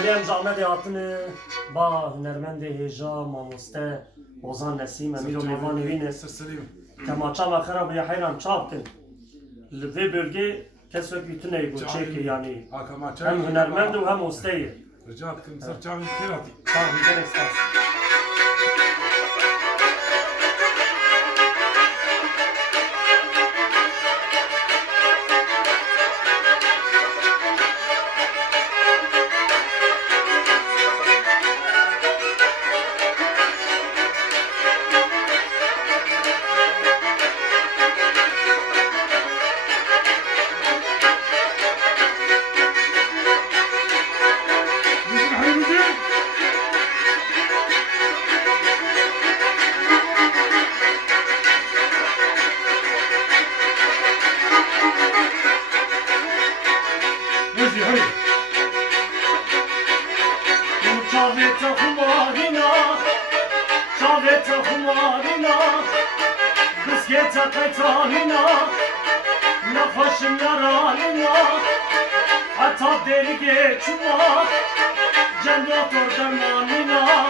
Eliyem zahmet hayatını ba hünermende heja mamuste Ozan Nesim Emir Mevan evine temaça makara bu yahayran çapkın ve bölge kesvek bütün ey bu çeki yani hem hünermende hem ustayı. Rica ederim serçavin kirati. Tamam güzel istersin. Çavete humarina Biskete kaytanina Nefeşim yaralina Hatta deli geçuma Cennet organanina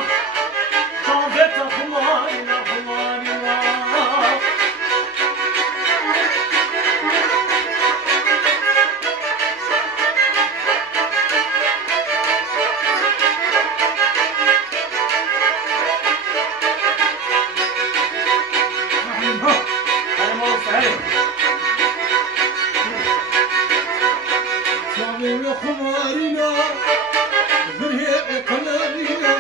Çavete humarina خمارنا برهيق قلبنا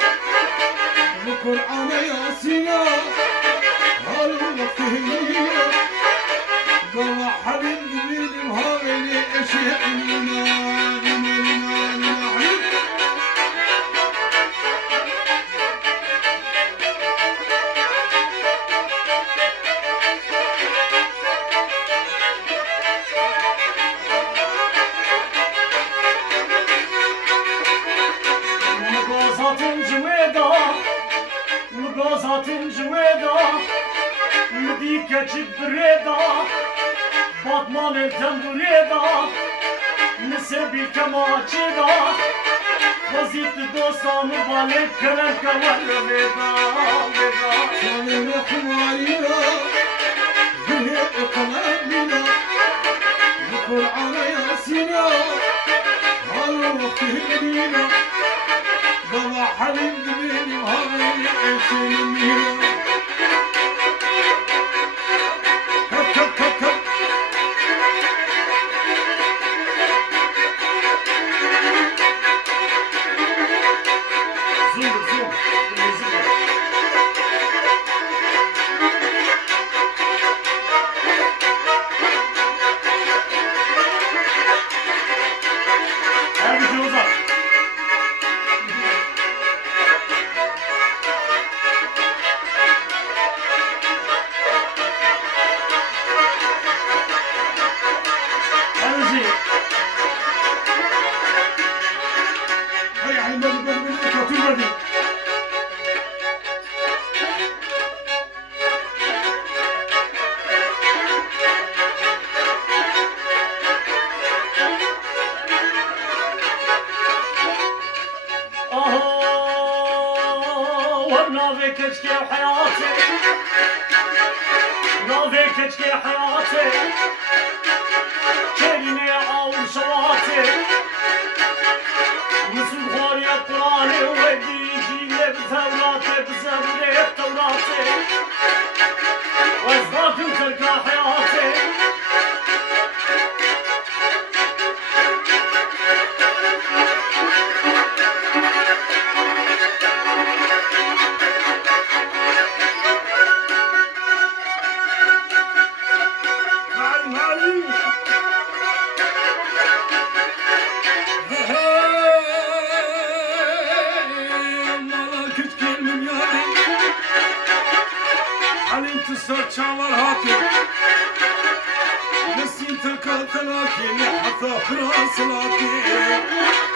وقرآن ياسنا هالو فهمنا قوى حبيب من مهاولي اشياءنا Zatın cüveda Mdike cibreda Batman el tembureda Nisebi kemaçida Vazit dostamı valet kelen kavar veda Şanına kumarina Gülhe kamarina Bu Kur'an'a yasina Halu fihmina Baba halim benim havli eşeğim ya Kalk kalk kalk kalk Zoom Her bir şey uzak نافي كشكي حياتي نافي كشكي حياتي كلمة أو شواتي مثل غوري القرآن ودي يجي بثوراتي بزبري التوراتي وازغاكم تلقى حياتي Çavar hakim Nesin tekal telakim Hatta Fransız hakim